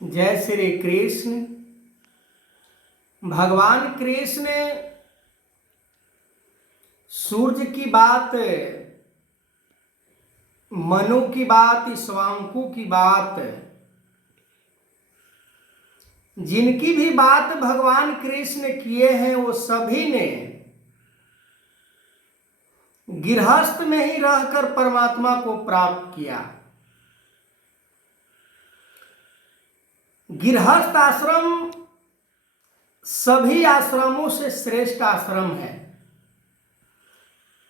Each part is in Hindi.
जय श्री कृष्ण। भगवान कृष्ण सूर्य की बात, मनु की बात, स्वांकु की बात, जिनकी भी बात भगवान कृष्ण किए हैं वो सभी ने गृहस्थ में ही रहकर परमात्मा को प्राप्त किया। गृहस्थ आश्रम सभी आश्रमों से श्रेष्ठ आश्रम है।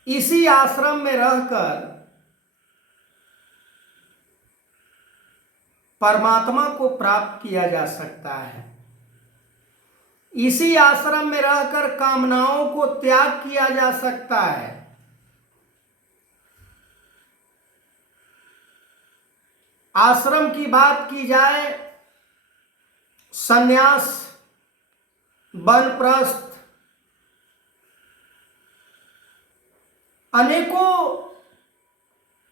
इसी आश्रम में रहकर परमात्मा को प्राप्त किया जा सकता है। इसी आश्रम में रहकर कामनाओं को त्याग किया जा सकता है। आश्रम की बात की जाए, संन्यास, वानप्रस्थ, अनेकों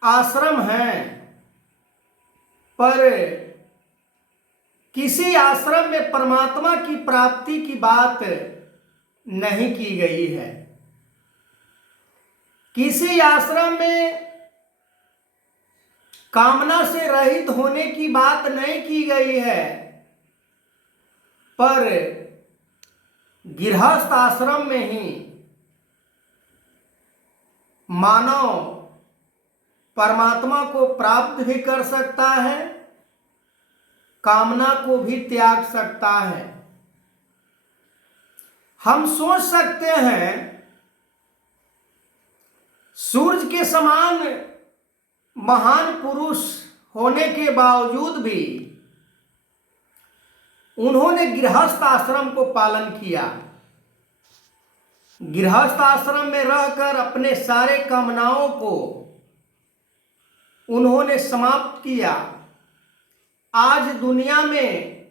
आश्रम हैं, पर किसी आश्रम में परमात्मा की प्राप्ति की बात नहीं की गई है। किसी आश्रम में कामना से रहित होने की बात नहीं की गई है, पर गृहस्थ आश्रम में ही मानव परमात्मा को प्राप्त भी कर सकता है, कामना को भी त्याग सकता है। हम सोच सकते हैं सूर्य के समान महान पुरुष होने के बावजूद भी उन्होंने गृहस्थ आश्रम को पालन किया। गृहस्थ आश्रम में रहकर अपने सारे कामनाओं को उन्होंने समाप्त किया। आज दुनिया में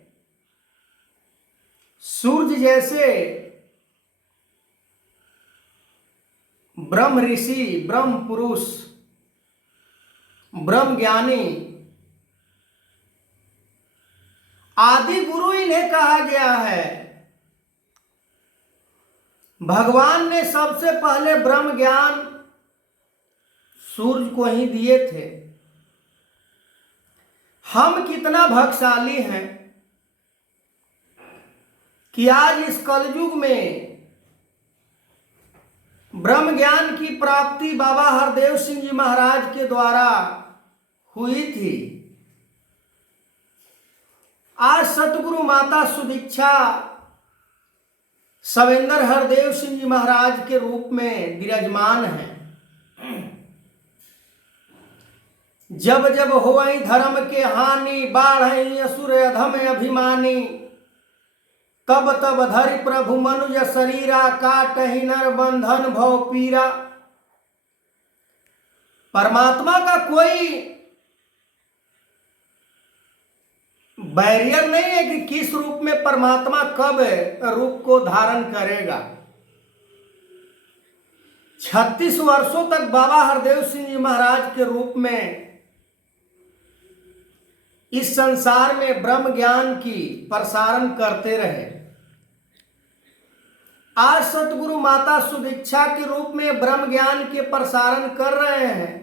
सूर्य जैसे ब्रह्म ऋषि, ब्रह्म पुरुष, ब्रह्म ज्ञानी, आदि गुरु इन्हें कहा गया है। भगवान ने सबसे पहले ब्रह्म ज्ञान सूर्य को ही दिए थे। हम कितना भाग्यशाली हैं कि आज इस कलयुग में ब्रह्म ज्ञान की प्राप्ति बाबा हरदेव सिंह जी महाराज के द्वारा हुई थी। आज सतगुरु माता सुदीक्षा सवेंद्र हरदेव सिंह जी महाराज के रूप में विराजमान है। जब जब होई धर्म के हानि, बाढ़ई असुर अधम अभिमानी, तब तब धरि प्रभु मनुज शरीरा, काटहि नर बंधन भव पीरा। परमात्मा का कोई बैरियर नहीं है कि किस रूप में परमात्मा कब रूप को धारण करेगा। 36 वर्षों तक बाबा हरदेव सिंह जी महाराज के रूप में इस संसार में ब्रह्म ज्ञान की प्रसारण करते रहे। आज सतगुरु माता सुदीक्षा के रूप में ब्रह्म ज्ञान के प्रसारण कर रहे हैं।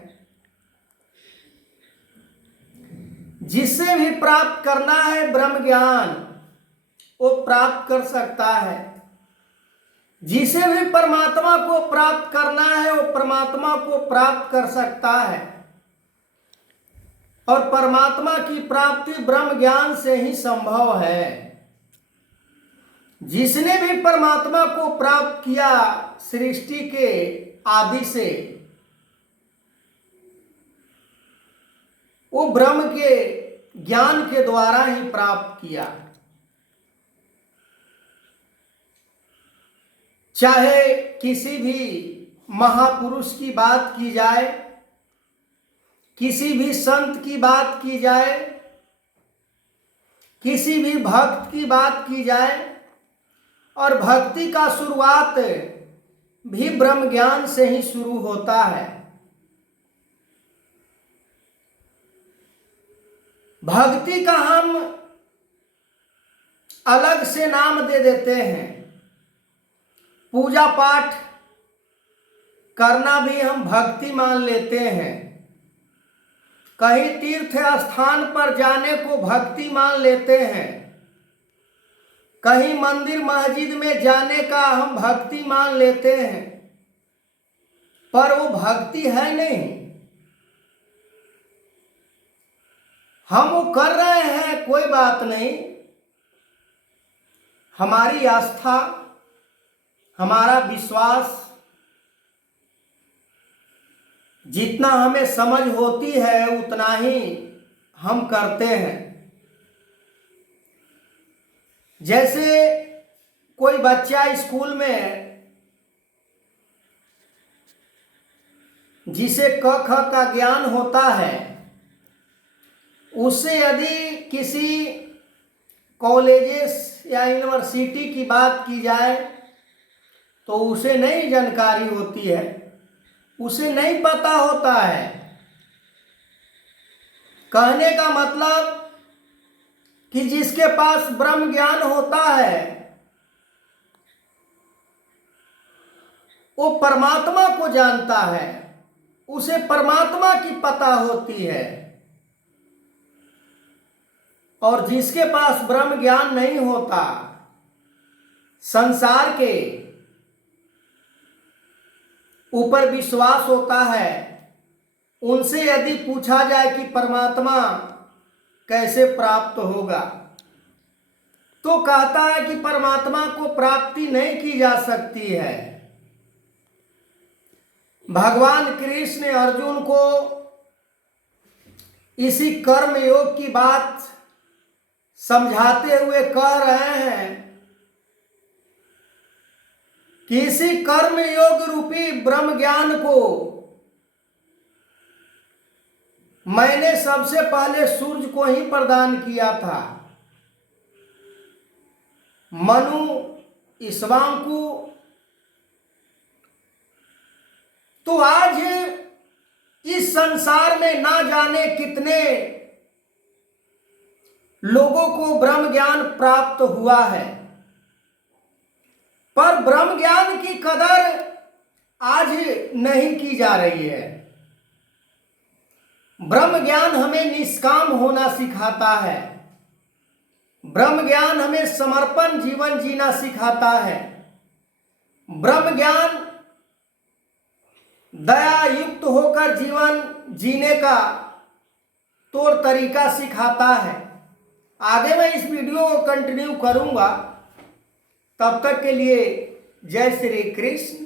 जिससे भी प्राप्त करना है ब्रह्म ज्ञान वो प्राप्त कर सकता है। जिसे भी परमात्मा को प्राप्त करना है वो परमात्मा को प्राप्त कर सकता है। और परमात्मा की प्राप्ति ब्रह्म ज्ञान से ही संभव है। जिसने भी परमात्मा को प्राप्त किया सृष्टि के आदि से, वो ब्रह्म के ज्ञान के द्वारा ही प्राप्त किया। चाहे किसी भी महापुरुष की बात की जाए, किसी भी संत की बात की जाए, किसी भी भक्त की बात की जाए, और भक्ति का शुरुआत भी ब्रह्म ज्ञान से ही शुरू होता है। भक्ति का हम अलग से नाम दे देते हैं। पूजा पाठ करना भी हम भक्ति मान लेते हैं। कहीं तीर्थ स्थान पर जाने को भक्ति मान लेते हैं। कहीं मंदिर मस्जिद में जाने का हम भक्ति मान लेते हैं, पर वो भक्ति है नहीं। हम वो कर रहे हैं, कोई बात नहीं। हमारी आस्था, हमारा विश्वास, जितना हमें समझ होती है उतना ही हम करते हैं। जैसे कोई बच्चा स्कूल में जिसे क ख का ज्ञान होता है, उससे यदि किसी कॉलेजेस या यूनिवर्सिटी की बात की जाए तो उसे नहीं जानकारी होती है, उसे नहीं पता होता है। कहने का मतलब कि जिसके पास ब्रह्म ज्ञान होता है वो परमात्मा को जानता है, उसे परमात्मा की पता होती है। और जिसके पास ब्रह्म ज्ञान नहीं होता, संसार के ऊपर विश्वास होता है, उनसे यदि पूछा जाए कि परमात्मा कैसे प्राप्त होगा, तो कहता है कि परमात्मा को प्राप्ति नहीं की जा सकती है। भगवान कृष्ण अर्जुन को इसी कर्म योग की बात समझाते हुए कह रहे हैं कि इसी कर्म योग रूपी ब्रह्म ज्ञान को मैंने सबसे पहले सूर्य को ही प्रदान किया था। मनु, ईश्वांकु, तो आज इस संसार में ना जाने कितने लोगों को ब्रह्म ज्ञान प्राप्त हुआ है, पर ब्रह्म ज्ञान की कदर आज नहीं की जा रही है। ब्रह्म ज्ञान हमें निष्काम होना सिखाता है। ब्रह्म ज्ञान हमें समर्पण जीवन जीना सिखाता है। ब्रह्म ज्ञान दया युक्त होकर जीवन जीने का तौर तरीका सिखाता है। आगे मैं इस वीडियो को कंटिन्यू करूंगा। तब तक के लिए जय श्री कृष्ण।